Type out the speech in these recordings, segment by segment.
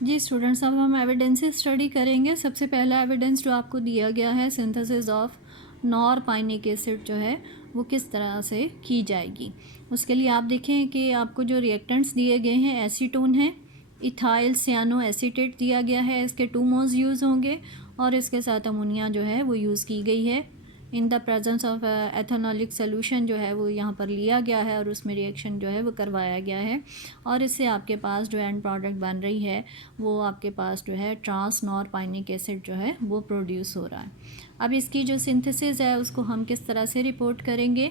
जी students, अब हम evidences study करेंगे। सबसे पहला एविडेंस जो आपको दिया गया है, सिंथेसिस ऑफ नॉरपाइनिक एसिड जो है वो किस तरह से की जाएगी। उसके लिए आप देखें कि आपको जो रिएक्टेंट्स दिए गए हैं, एसीटोन है, इथाइल सियानो एसीटेट दिया गया है, इसके 2 मोल्स यूज़ होंगे और इसके साथ अमोनिया जो है वो यूज़ की गई है। In the presence of ethanolic solution जो है वो यहाँ पर लिया गया है और उसमें रिएक्शन जो है वो करवाया गया है और इससे आपके पास जो एंड प्रोडक्ट बन रही है वो आपके पास जो है ट्रांस नॉरपाइनिक एसिड जो है वो प्रोड्यूस हो रहा है। अब इसकी जो सिंथेसिस है उसको हम किस तरह से रिपोर्ट करेंगे,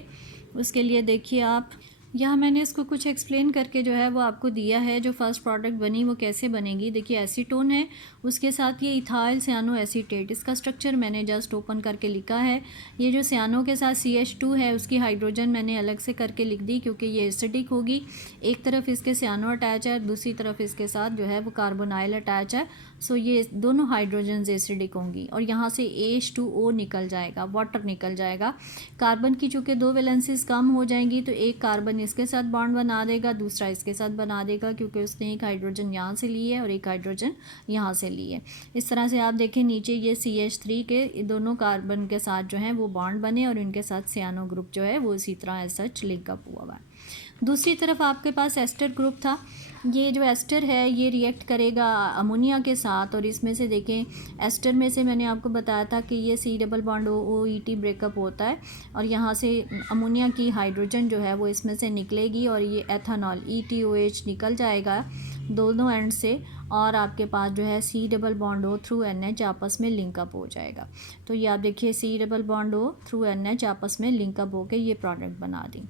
उसके लिए देखिए आप यहाँ मैंने इसको कुछ एक्सप्लेन करके जो है वो आपको दिया है। जो फर्स्ट प्रोडक्ट बनी वो कैसे बनेगी, देखिए एसीटोन है, उसके साथ ये इथाइल सियानो एसीटेट, इसका स्ट्रक्चर मैंने जस्ट ओपन करके लिखा है। ये जो सियानो के साथ CH2 है उसकी हाइड्रोजन मैंने अलग से करके लिख दी क्योंकि ये एसिडिक होगी। एक तरफ इसके सियानो अटैच है, दूसरी तरफ इसके साथ जो है वो कार्बोनाइल अटैच है। सो ये दोनों हाइड्रोजन एसिडिक होंगी और यहाँ से H2O निकल जाएगा, वाटर निकल जाएगा। कार्बन की चूँकि 2 वैलेंसीज कम हो जाएंगी तो एक कार्बन इसके साथ बॉन्ड बना देगा, दूसरा इसके साथ बना देगा क्योंकि उसने एक हाइड्रोजन यहाँ से ली है और एक हाइड्रोजन यहाँ से ली है। इस तरह से आप देखें नीचे ये CH3 के दोनों कार्बन के साथ जो है वो बॉन्ड बने और इनके साथ सियानो ग्रुप जो है वो इसी तरह एज सच लिंकअप हुआ हुआ है। दूसरी तरफ आपके पास एस्टर ग्रुप था। ये जो एस्टर है ये रिएक्ट करेगा अमोनिया के साथ और इसमें से देखें एस्टर में से मैंने आपको बताया था कि ये C double bond OET breakup होता है और यहाँ से अमोनिया की हाइड्रोजन जो है वो इसमें से निकलेगी और ये एथेनॉल ETOH निकल जाएगा दोनों एंड से और आपके पास जो है C double bond O through NH आपस में लिंकअप हो जाएगा। तो ये आप देखिए C double bond O through NH आपस में लिंकअप होकर ये प्रोडक्ट बना दी।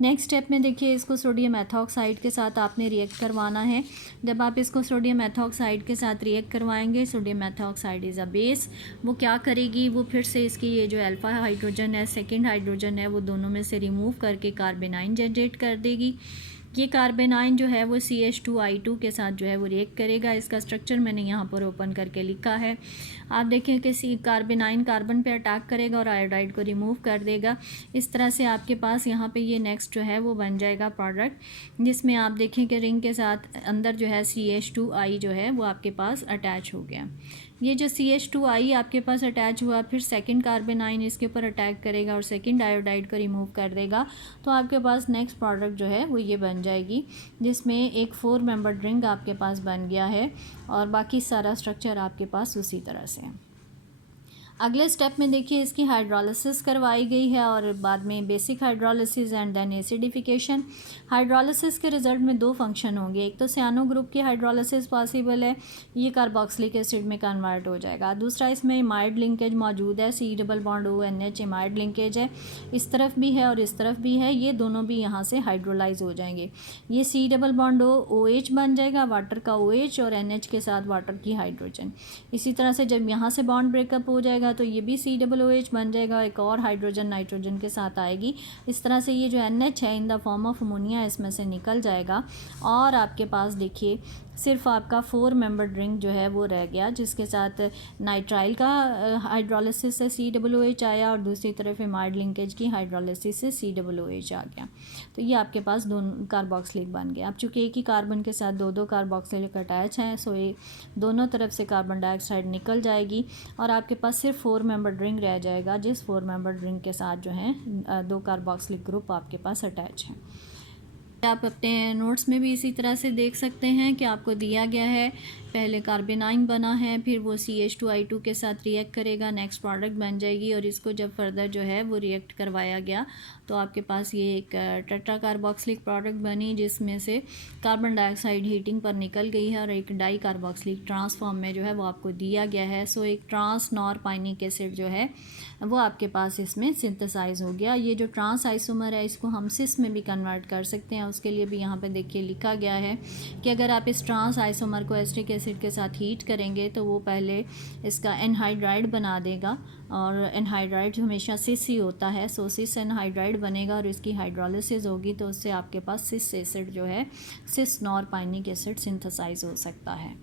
नेक्स्ट स्टेप में देखिए इसको सोडियम एथॉक्साइड के साथ आपने रिएक्ट करवाना है। जब आप इसको सोडियम एथॉक्साइड के साथ रिएक्ट करवाएंगे, sodium ethoxide is a base, वो क्या करेगी, वो फिर से इसकी ये जो अल्फा हाइड्रोजन है, सेकंड हाइड्रोजन है, वो दोनों में से रिमूव करके कार्बेनाइन जनरेट कर देगी। ये कार्बेनाइन जो है वो CH2I2 के साथ जो है वो रिएक्ट करेगा। इसका स्ट्रक्चर मैंने यहाँ पर ओपन करके लिखा है। आप देखें कि कार्बेनाइन कार्बन पे अटैक करेगा और आयोडाइड को रिमूव कर देगा। इस तरह से आपके पास यहाँ पे ये नेक्स्ट जो है वो बन जाएगा प्रोडक्ट, जिसमें आप देखें कि रिंग के साथ अंदर जो है CH2I जो है वो आपके पास अटैच हो गया। ये जो CH2I आपके पास अटैच हुआ, फिर सेकंड कार्बेनाइन इसके ऊपर अटैक करेगा और सेकंड आयोडाइड को रिमूव कर देगा। तो आपके पास नेक्स्ट प्रोडक्ट जो है वो ये बन जाएगी, जिसमें एक 4 मेंबर रिंग आपके पास बन गया है और बाकी सारा स्ट्रक्चर आपके पास उसी तरह से है। अगले स्टेप में देखिए इसकी हाइड्रोलिसिस करवाई गई है और बाद में basic hydrolysis and then acidification. Hydrolysis के रिजल्ट में 2 फंक्शन होंगे, एक तो सियानो ग्रुप की हाइड्रोलिसिस पॉसिबल है, ये कार्बोक्सिलिक एसिड में कन्वर्ट हो जाएगा। दूसरा इसमें इमाइड लिंकेज मौजूद है, C double bond ONH imide linkage है, इस तरफ भी है और इस तरफ भी है, ये दोनों भी यहाँ से हाइड्रोलाइज हो जाएंगे। ये C डबल बॉन्ड OH बन जाएगा, वाटर का OH और NH के साथ वाटर की हाइड्रोजन। इसी तरह से जब यहाँ से बॉन्ड ब्रेकअप हो जाएगा तो ये भी COOH बन जाएगा, एक और हाइड्रोजन नाइट्रोजन के साथ आएगी। इस तरह से ये जो NH है in the form of ammonia इसमें से निकल जाएगा और आपके पास देखिए सिर्फ आपका 4 मेंबर रिंग जो है वो रह गया, जिसके साथ नाइट्राइल का हाइड्रोलिसिस से COOH आया और दूसरी तरफ इमाइड लिंकेज की हाइड्रोलिसिस से COOH आ गया। तो ये आपके पास दोनों कार्बोक्सिलिक बन गया। अब चूँकि एक ही कार्बन के साथ 2 कार्बोक्सिलिक अटैच हैं, सो ये दोनों तरफ से कार्बन डाइऑक्साइड निकल जाएगी और आपके पास सिर्फ 4 मेंबर रिंग रह जाएगा, जिस 4 मेंबर रिंग के साथ जो है 2 कार्बोक्सिलिक ग्रुप आपके पास अटैच हैं। आप अपने नोट्स में भी इसी तरह से देख सकते हैं कि आपको दिया गया है पहले कार्बेनाइन बना है, फिर वो CH2I2 के साथ रिएक्ट करेगा, नेक्स्ट प्रोडक्ट बन जाएगी और इसको जब फर्दर जो है वो रिएक्ट करवाया गया तो आपके पास ये एक टेट्रा कार्बोक्सिलिक प्रोडक्ट बनी, जिसमें से कार्बन डाइऑक्साइड हीटिंग पर निकल गई है और एक डाई कार्बोक्सिलिक ट्रांसफॉर्म में जो है वो आपको दिया गया है। सो एक ट्रांस नॉरपाइनिक एसिड जो है वो आपके पास इसमें सिंथेसाइज हो गया। ये जो ट्रांस आइसोमर है इसको हम सिस में भी कन्वर्ट कर सकते हैं, उसके लिए भी यहाँ पे देखिए लिखा गया है कि अगर आप इस ट्रांस आइसोमर को एस्टिक एसिड के साथ हीट करेंगे तो वो पहले इसका एनहाइड्राइड बना देगा और एनहाइड्राइड हमेशा सिस ही होता है। सो सिस एनहाइड्राइड बनेगा और इसकी हाइड्रोलिसिस होगी तो उससे आपके पास सिस एसिड जो है सिस नॉरपाइनिक एसिड सिंथेसाइज हो सकता है।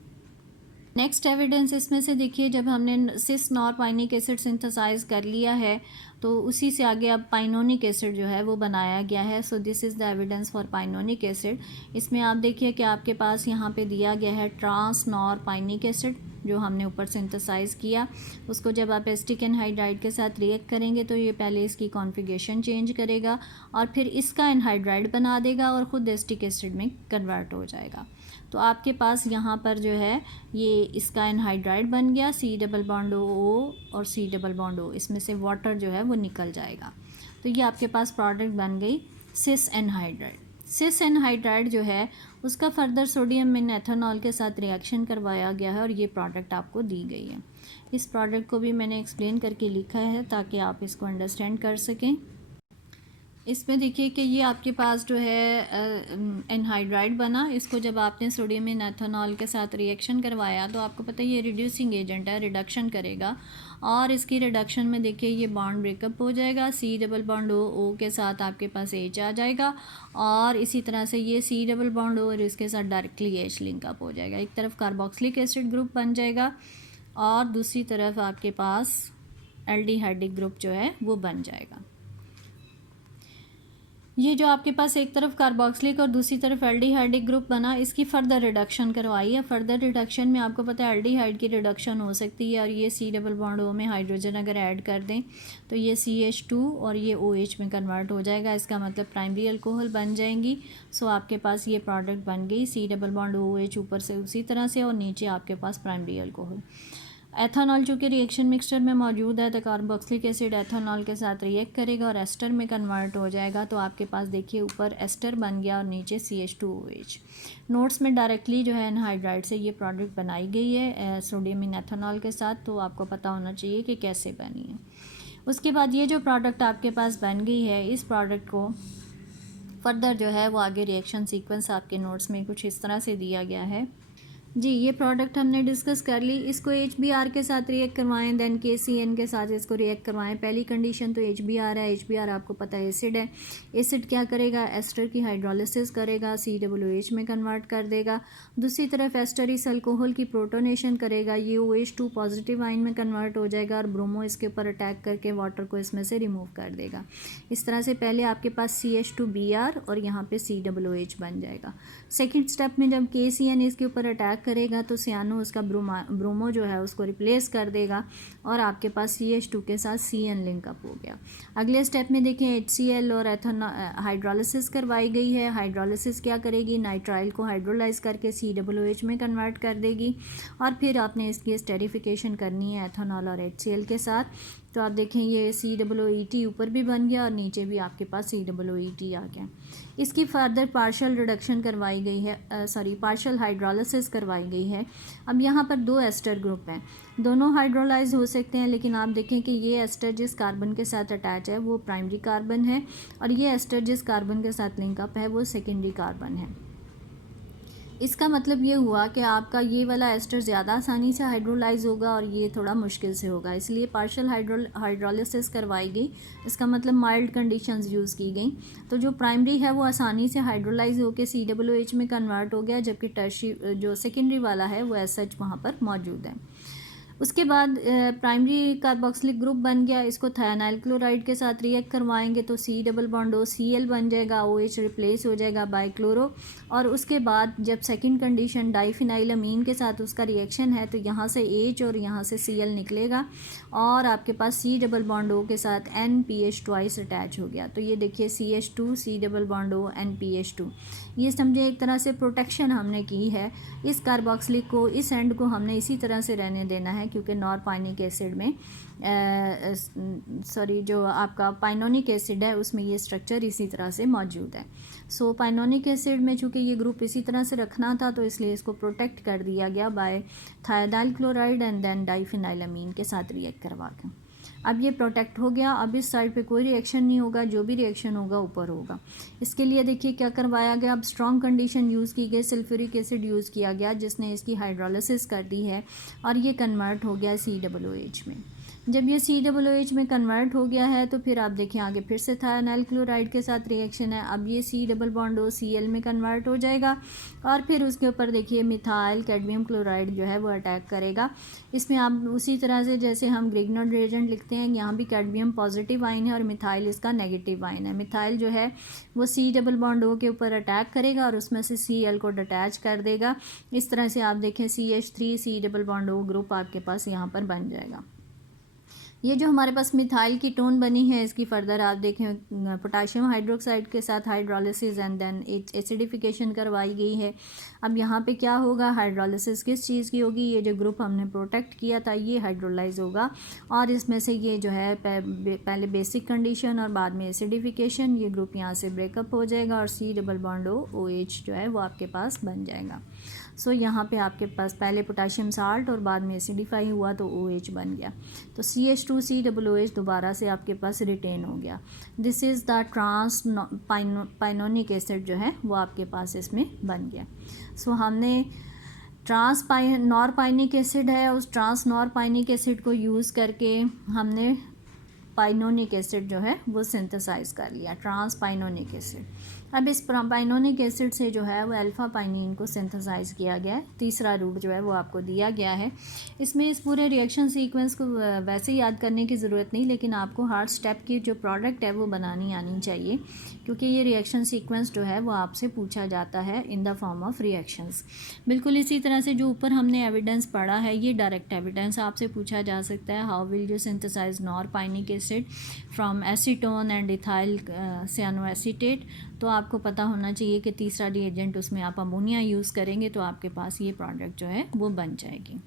नेक्स्ट एविडेंस इसमें से देखिए, जब हमने सिस नॉरपाइनिक एसिड सिंथेसाइज कर लिया है तो उसी से आगे अब पाइनोनिक एसिड जो है वो बनाया गया है। So this is the evidence for pinonic acid. इसमें आप देखिए कि आपके पास यहाँ पे दिया गया है ट्रांस नॉरपाइनिक एसिड जो हमने ऊपर सिंथेसाइज किया। उसको जब आप एसिटिक एनहाइड्राइड के साथ रिएक्ट करेंगे तो ये पहले इसकी कॉन्फ़िगरेशन चेंज करेगा और फिर इसका एनहाइड्राइड बना देगा और ख़ुद एसिटिक एसिड में कन्वर्ट हो जाएगा। तो आपके पास यहाँ पर जो है ये इसका एनहाइड्राइड बन गया, C डबल बॉन्ड O और C डबल बॉन्ड O, इसमें से वाटर जो है वो निकल जाएगा। तो ये आपके पास प्रोडक्ट बन गई सिस एनहाइड्राइड। सिस एनहाइड्राइड जो है उसका फर्दर सोडियम इन एथेनॉल के साथ रिएक्शन करवाया गया है और ये प्रोडक्ट आपको दी गई है। इस प्रोडक्ट को भी मैंने एक्सप्लेन करके लिखा है ताकि आप इसको अंडरस्टैंड कर सकें। इसमें देखिए कि ये आपके पास जो है एनहाइड्राइड बना। इसको जब आपने सोडियम इन एथेनॉल के साथ रिएक्शन करवाया तो आपको पता है ये रिड्यूसिंग एजेंट है, रिडक्शन करेगा और इसकी रिडक्शन में देखिए ये बॉन्ड ब्रेकअप हो जाएगा। C डबल बॉन्ड O के साथ आपके पास H आ जाएगा और इसी तरह से ये C डबल बॉन्ड O और इसके साथ डायरेक्टली H लिंकअप हो जाएगा। एक तरफ कार्बोक्सिलिक एसिड ग्रुप बन जाएगा और दूसरी तरफ आपके पास एल्डिहाइडिक ग्रुप जो है वो बन जाएगा। ये जो आपके पास एक तरफ कार्बोक्सिलिक और दूसरी तरफ एल्डिहाइडिक ग्रुप बना, इसकी फ़र्दर रिडक्शन करवाई है। फ़र्दर रिडक्शन में आपको पता है एल्डिहाइड की रिडक्शन हो सकती है और ये C डबल बॉन्ड O में हाइड्रोजन अगर ऐड कर दें तो ये CH2 और ये OH में कन्वर्ट हो जाएगा। इसका मतलब प्राइमरी अल्कोहल बन जाएंगी। सो आपके पास ये प्रोडक्ट बन गई C डबल बॉन्ड OH ऊपर से उसी तरह से और नीचे आपके पास प्राइमरी अल्कोहल। एथेनॉल चूँकि रिएक्शन मिक्सचर में मौजूद है तो कार्बोक्सिलिक एसिड एथेनॉल के साथ रिएक्ट करेगा और एस्टर में कन्वर्ट हो जाएगा। तो आपके पास देखिए ऊपर एस्टर बन गया और नीचे CH2OH। नोट्स में डायरेक्टली जो है एनहाइड्राइड से ये प्रोडक्ट बनाई गई है सोडियम इन एथेनॉल के साथ, तो आपको पता होना चाहिए कि कैसे बनी है। उसके बाद ये जो प्रोडक्ट आपके पास बन गई है, इस प्रोडक्ट को फर्दर जो है वो आगे रिएक्शन सीक्वेंस आपके नोट्स में कुछ इस तरह से दिया गया है। जी, ये प्रोडक्ट हमने डिस्कस कर ली। इसको HBr के साथ रिएक्ट करवाएं, देन KCN के साथ इसको रिएक्ट करवाएं। पहली कंडीशन तो HBr है। HBr आपको पता है एसिड है। एसिड क्या करेगा, एस्टर की हाइड्रोलिसिस करेगा, COOH में कन्वर्ट कर देगा। दूसरी तरफ एस्टर इस अल्कोहल की प्रोटोनेशन करेगा, ये OH2 पॉजिटिव आयन में कन्वर्ट हो जाएगा और ब्रोमो इसके ऊपर अटैक करके वाटर को इसमें से रिमूव कर देगा। इस तरह से पहले आपके पास CH2Br और यहाँ पे COOH बन जाएगा। सेकेंड स्टेप में जब KCN इसके ऊपर अटैक करेगा तो सियानो उसका ब्रोमो जो है उसको रिप्लेस कर देगा और आपके पास CH2 के साथ CN लिंकअप हो गया। अगले स्टेप में देखें HCl और हाइड्रोलिसिस करवाई गई है। हाइड्रोलिसिस क्या करेगी, नाइट्राइल को हाइड्रोलाइज करके COOH में कन्वर्ट कर देगी और फिर आपने इसकी स्टेरिफिकेशन करनी है एथेनॉल और HCl के साथ। तो आप देखें ये COOET ऊपर भी बन गया और नीचे भी आपके पास COOET आ गया। इसकी फर्दर पार्शियल रिडक्शन करवाई गई है, पार्शियल हाइड्रोलिसिस करवाई गई है। अब यहाँ पर दो एस्टर ग्रुप हैं, दोनों हाइड्रोलाइज हो सकते हैं, लेकिन आप देखें कि ये एस्टर जिस कार्बन के साथ अटैच है वो प्राइमरी कार्बन है और ये एस्टर जिस कार्बन के साथ लिंकअप है वो सेकेंडरी कार्बन है। इसका मतलब ये हुआ कि आपका ये वाला एस्टर ज़्यादा आसानी से हाइड्रोलाइज होगा और ये थोड़ा मुश्किल से होगा, इसलिए पार्शियल हाइड्रोलिसिस करवाई गई। इसका मतलब माइल्ड कंडीशंस यूज़ की गई। तो जो प्राइमरी है वो आसानी से हाइड्रोलाइज होकर COOH में कन्वर्ट हो गया, जबकि टर्शियरी जो सेकेंडरी वाला है वो एज सच वहाँ पर मौजूद है। उसके बाद प्राइमरी कार्बोक्सिलिक ग्रुप बन गया। इसको थायानाइल क्लोराइड के साथ रिएक्ट करवाएंगे तो C double bond O Cl बन जाएगा, OH रिप्लेस हो जाएगा बाय क्लोरो। और उसके बाद जब सेकंड कंडीशन डाइफिनाइलामीन के साथ उसका रिएक्शन है तो यहाँ से H और यहाँ से Cl निकलेगा और आपके पास C डबल बॉन्ड O के साथ NPH ट्वाइस अटैच हो गया। तो ये देखिए CH2 C double bond O NPH2, ये समझे एक तरह से प्रोटेक्शन हमने की है। इस कार्बोक्सिलिक को, इस एंड को हमने इसी तरह से रहने देना है क्योंकि नॉरपाइनिक एसिड में जो आपका पाइनोनिक एसिड है उसमें ये स्ट्रक्चर इसी तरह से मौजूद है। सो पाइनोनिक एसिड में चूँकि ये ग्रुप इसी तरह से रखना था तो इसलिए इसको प्रोटेक्ट कर दिया गया बाय थायानाइल क्लोराइड एंड देन डाइफिनाइलामीन के साथ रिएक्ट करवा के। अब ये प्रोटेक्ट हो गया। अब इस साइड पे कोई रिएक्शन नहीं होगा, जो भी रिएक्शन होगा ऊपर होगा। इसके लिए देखिए क्या करवाया गया, अब स्ट्रॉन्ग कंडीशन यूज़ की गई, सल्फ्यूरिक एसिड यूज़ किया गया जिसने इसकी हाइड्रोलिसिस कर दी है और ये कन्वर्ट हो गया COOH में। जब ये COOH में कन्वर्ट हो गया है तो फिर आप देखिए आगे फिर से थायोनाइल क्लोराइड के साथ रिएक्शन है। अब ये C double bond O Cl में कन्वर्ट हो जाएगा और फिर उसके ऊपर देखिए मिथाइल कैडमियम क्लोराइड जो है वो अटैक करेगा। इसमें आप उसी तरह से जैसे हम ग्रिग्नॉड रिएजेंट लिखते हैं, यहाँ भी कैडमियम पॉजिटिव आयन है और मिथाइल इसका नेगेटिव आयन है। मिथाइल जो है वो C डबल बॉन्ड O के ऊपर अटैक करेगा और उसमें से Cl को डिटैच कर देगा। इस तरह से आप देखें CH3 C double bond O group आपके पास यहाँ पर बन जाएगा। ये जो हमारे पास मिथाइल की टोन बनी है, इसकी फर्दर आप देखें पोटाशियम हाइड्रोक्साइड के साथ हाइड्रोलिसिस एंड देन एसिडिफिकेशन करवाई गई है। अब यहाँ पे क्या होगा, हाइड्रोलिसिस किस चीज़ की होगी, ये जो ग्रुप हमने प्रोटेक्ट किया था ये हाइड्रोलाइज होगा और इसमें से ये जो है पहले बेसिक कंडीशन और बाद में एसिडिफिकेशन, ये ग्रुप यहाँ से ब्रेकअप हो जाएगा और C डबल बॉन्ड OH जो है वो आपके पास बन जाएगा। सो यहाँ पे आपके पास पहले पोटाशियम साल्ट और बाद में एसिडिफाई हुआ तो OH बन गया, तो CH2COOH दोबारा से आपके पास रिटेन हो गया। This is the trans pinonic acid जो है वो आपके पास इसमें बन गया। सो हमने नॉरपाइनिक एसिड है, उस नॉरपाइनिक एसिड को यूज़ करके हमने पाइनोनिक एसिड जो है वो सिंथेसाइज कर लिया, पाइनोनिक एसिड। अब इस पाइनोनिक एसिड से जो है वो अल्फ़ा पाइनिन को सिंथेसाइज किया गया है। तीसरा रूट जो है वो आपको दिया गया है। इसमें इस पूरे रिएक्शन सीक्वेंस को वैसे याद करने की ज़रूरत नहीं, लेकिन आपको हर स्टेप की जो प्रोडक्ट है वो बनानी आनी चाहिए, क्योंकि ये रिएक्शन सीक्वेंस जो है वो आपसे पूछा जाता है in the form of reactions. बिल्कुल इसी तरह से जो ऊपर हमने एविडेंस पढ़ा है, ये डायरेक्ट एविडेंस आपसे पूछा जा सकता है। How will you synthesize norpinic acid from acetone and ethyl cyanoacetate। तो आपको पता होना चाहिए कि तीसरा रिएजेंट उसमें आप अमोनिया यूज़ करेंगे तो आपके पास ये प्रोडक्ट जो है वो बन जाएगी।